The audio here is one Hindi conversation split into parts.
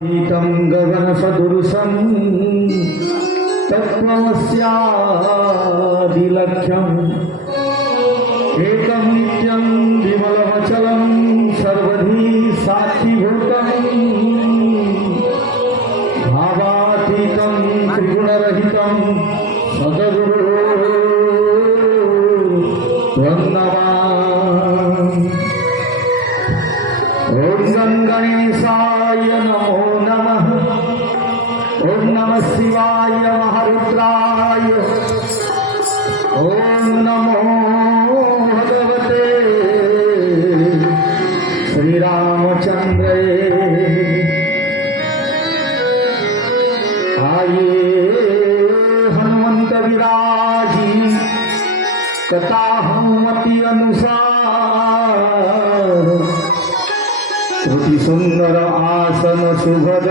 तं गगनसदृशं तत्त्वमस्यादिलक्ष्यम् एकं नित्यं विमलमचलं सर्वधी साक्षीभूतं भावातीतं त्रिगुणरहितं सद्गुरो वन्दनामि। ॐ गणेशाय नमो नमः। ॐ नमः शिवाय महारुद्राय। ॐ नमो भगवते श्रीरामचन्द्राय। आये हनुमंत विराजी कथा हनुमति अनुसार श्रुति सुंदर आसन सुभग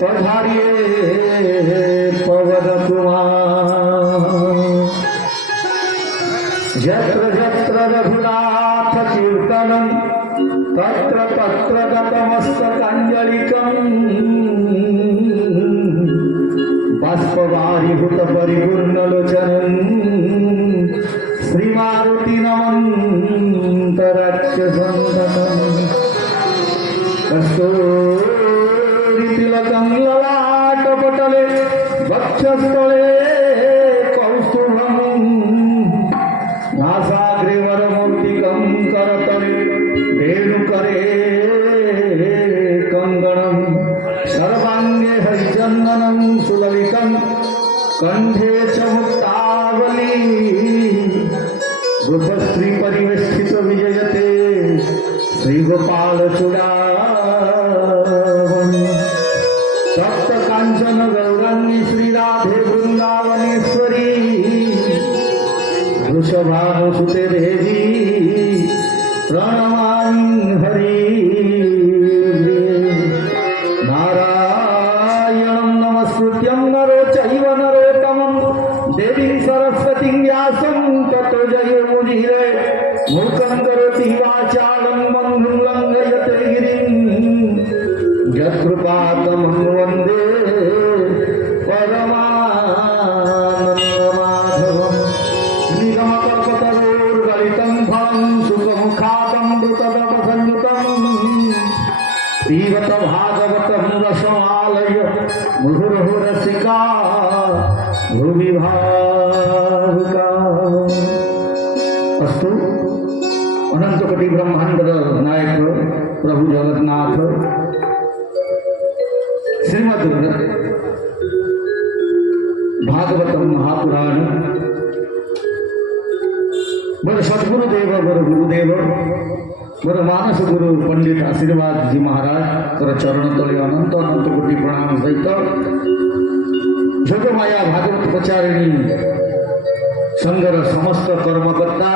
पधारिये पवन कुमार। यत्र यत्र रघुनाथ कीर्तनं तत्र तत्र गतमस्तकाञ्जलिकम् बाष्पवारिभूत परिपूर्णलोचनं श्रीमारुति नमन्तराक्षसन्दनं कस्तूरितिलकं ललाटपटले वक्षस्थले कौस्तुभं नासाग्रे वरमूर्तिकं करतले वेणुकरे कङ्गणं सर्वाङ्गे हरिचन्दनं सुललितं कंठे च मुक्तावली गोपस्त्री परिवेष्टित विजयते श्रीगोपाल चूड़ामणि सप्त कांचन गौरांगी श्रीराधे वृंदावनेश्वरी वृषभानुसुते देवी प्रणमामि हरि। नारायणं नमस्कृत्यं नरो चैव नरोत्तमं देवीं सरस्वतीं व्यासं ततो जयमुदीरये। मूकं करोति वाचालं बन्धुं लङ्घयते गिरिं यत्कृपातमं वन्दे परमानन्दमाधवं। निगमकल्पतरोर्गलितं फलं सुखमुखादमृतद्रवसंयुतं पिबत भागवतं रसमालय मुहुर्मुहुः रसिका भुवि भावुका। अस्तु। अनंत कोटि ब्रह्मांड नायक प्रभु जगन्नाथ श्रीमद भागवतम महापुराण बर सद्गुरुदेव बर गुरुदेव बर मानस गुरु पंडित आशीर्वाद जी महाराज कर चरण तले अनंत अनंत कोटि प्रणाम सहित जोगमाया भागवत प्रचारिणी संघर समस्त कर्मकर्ता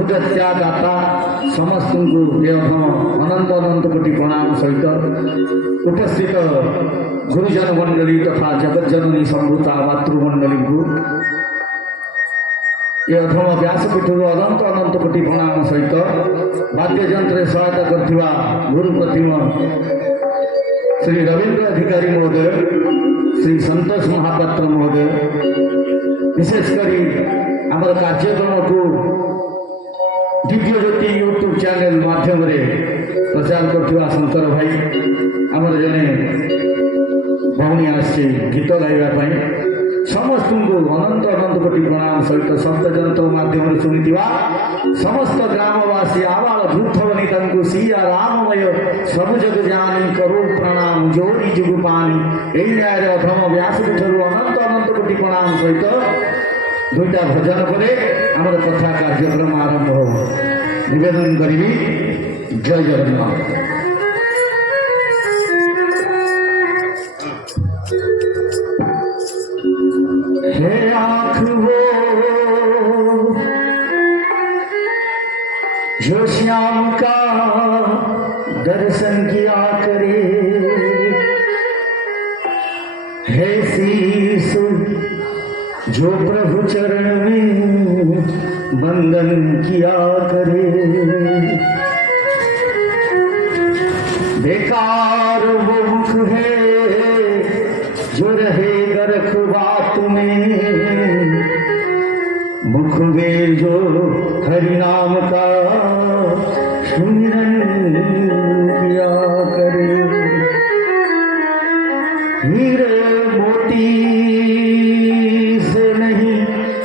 उद्यत्यादाता समस्त को अनंत अनंत कोटि प्रणाम सहित उपस्थित गुरुजन मंडली तथा जगज्जननी संभूता मातृमंडली को ये अथम व्यासपीठ अनंत अनंत कोटि प्रणाम सहित वाद्ययंत्र सहायता करथिबा गुरु प्रतिमा श्री रवींद्र अधिकारी महोदय श्री संतोष महापात्र महोदय विशेषकर आमर कार्यक्रम को दिव्य ज्योति यूट्यूब चैनल माध्यम प्रचार करथिबा शंकर भाई आमर जने भौणी आसी गीत गाइबा समस्त को अनंत अनंत कोटि प्रणाम सहित शब्दजंत्र माध्यम शुणुवा समस्त ग्रामवासी आवाल वृद्ध वनिता को सिया राममय सब जग जानी करोड़ प्रणाम जोड़ी जुग पानी यही न्याय अथम व्यासपीठ अनंत अनंत कोटि प्रणाम सहित दुईटा भजन पर आम कथा कार्यक्रम आरंभ हो निवेदन करी। जय जगन्नाथ। हे आँख वो जो श्याम का दर्शन किया करे, हे शीश जो प्रभु चरण में वंदन किया करे। सुमिरन किया करे। हीरे मोती से नहीं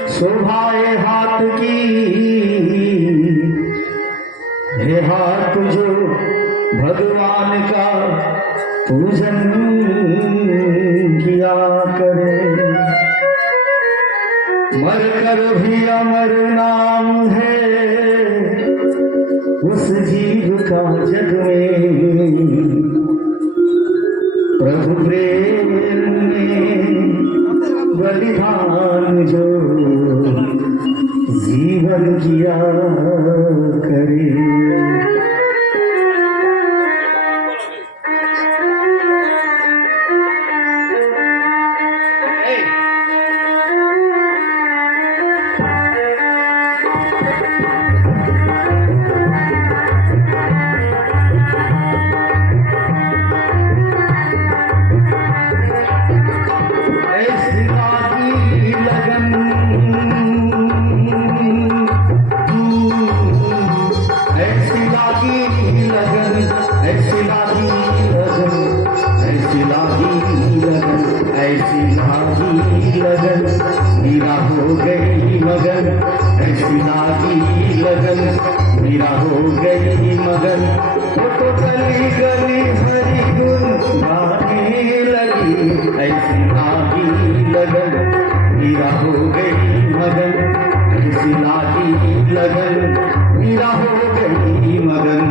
शोभाए हाथ की, हे हाथ जो भगवान का पूजन किया करे। मर कर भी अमर नाम है उस जीव का जग में, प्रभु प्रेम में बलिदान जो जीवन किया करे। मीरा हो गई मगन, ऐसी लागी लगन, मीरा हो गई मगन। वो तो गली गली हरी गुन गाने लगी, ऐसी लागी लगन, मीरा हो गई मगन, ऐसी लागी लगन, मीरा हो गई मगन।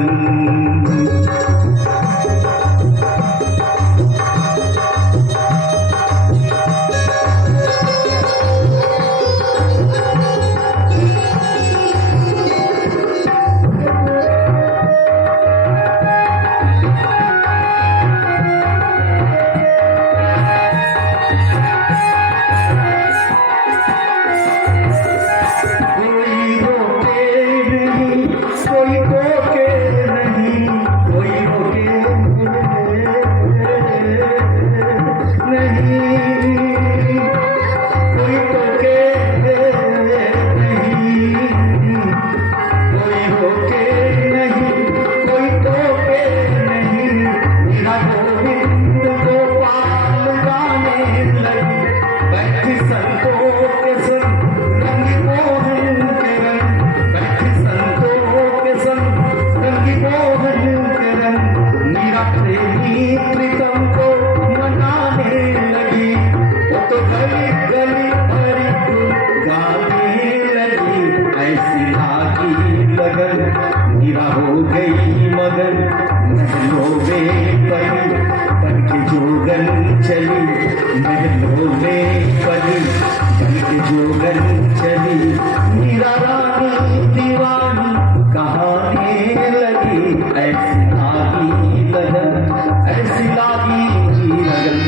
मीरा हो गई मगन, महलों में पली बन के जोगन चली, महलों में पली बन के जोगन चली। मीरा रानी दीवानी कहाने लगी, ऐसी लागी लगन, ऐसी लागी लगन।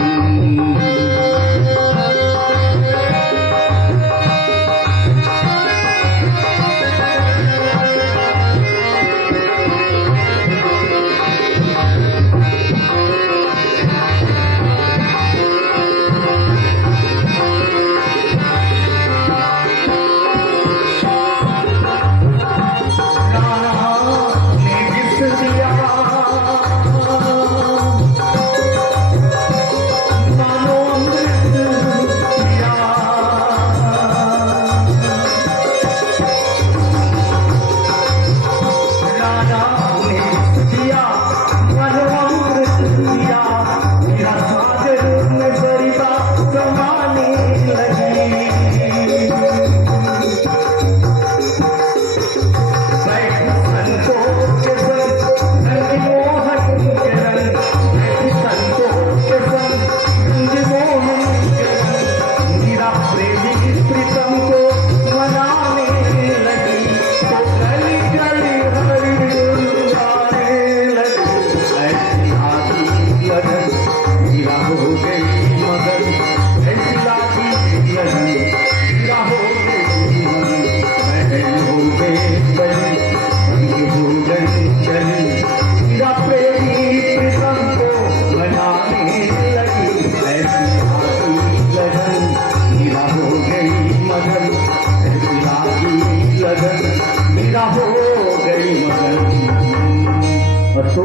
अस्तु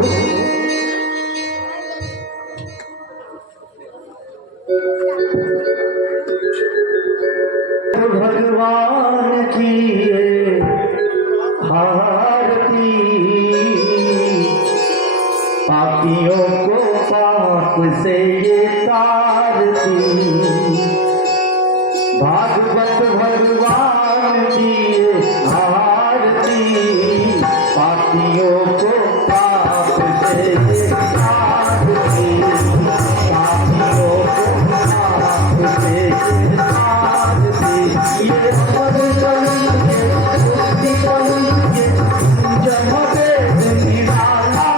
भगवान की आरती पापियों को पाप से ये तारती भागवत भगवान की आरती पापियों को पाप से ये तारती पापियों को पाप से ये तारती ये अमर कलिए मुक्ति कलिए जमते निराला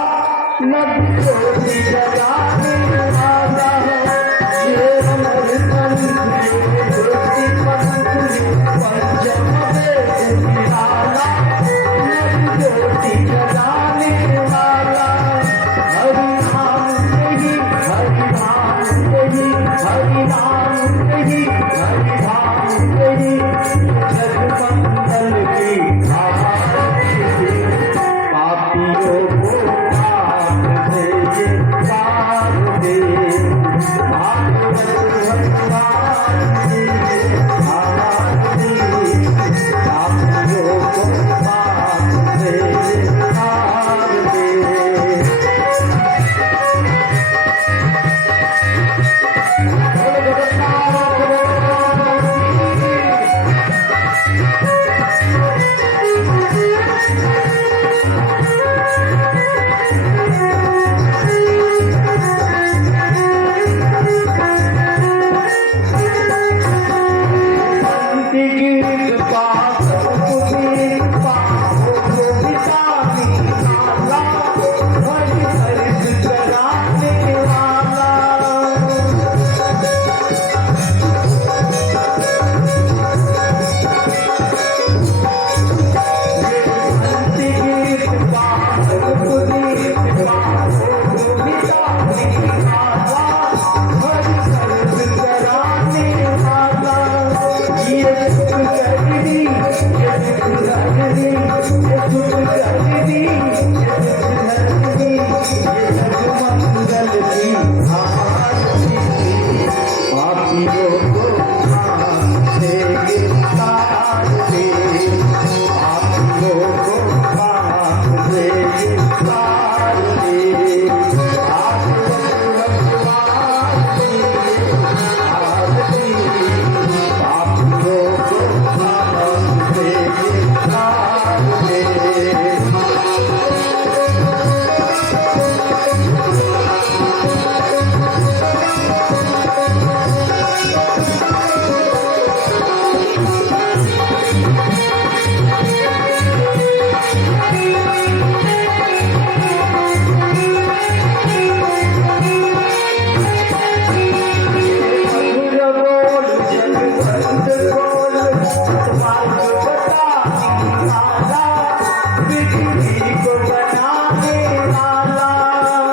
नदी ज्योति जगाने वाला है ये अमर कलिए मुक्ति कलिए जमते निराला नदी ज्योति जगाने वाला हरि नाम नहीं हरि नाम नहीं हरि नाम नहीं हरि नाम नहीं जगमंडल की आरती पापियों को पाप से ये तार दे भागवत भगवान की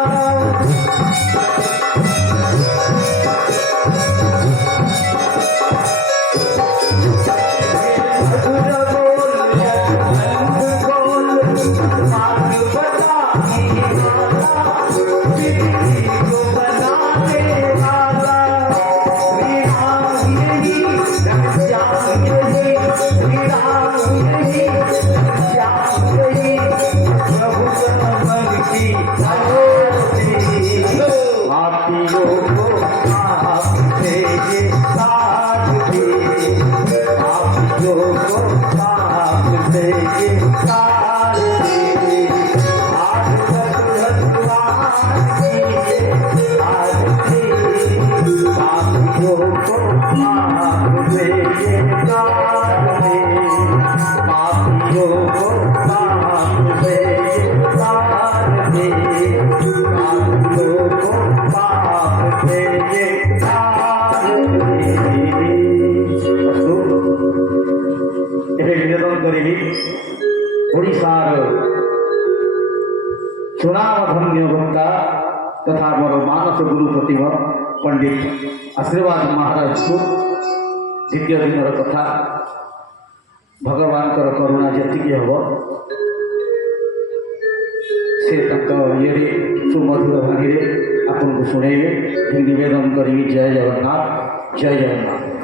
आरती पापियों को पाप से ये तार दे ओडिशार सुनामधन्य वक्ता तथा मोर मानस गुरु प्रतिभा पंडित आशीर्वाद महाराज को द्वितीय दिन कथा भगवान करुणा जी हम से ये सुमधुर भानी आपको शुणेबे निवेदन करी जय जगन्नाथ जय जगन्नाथ।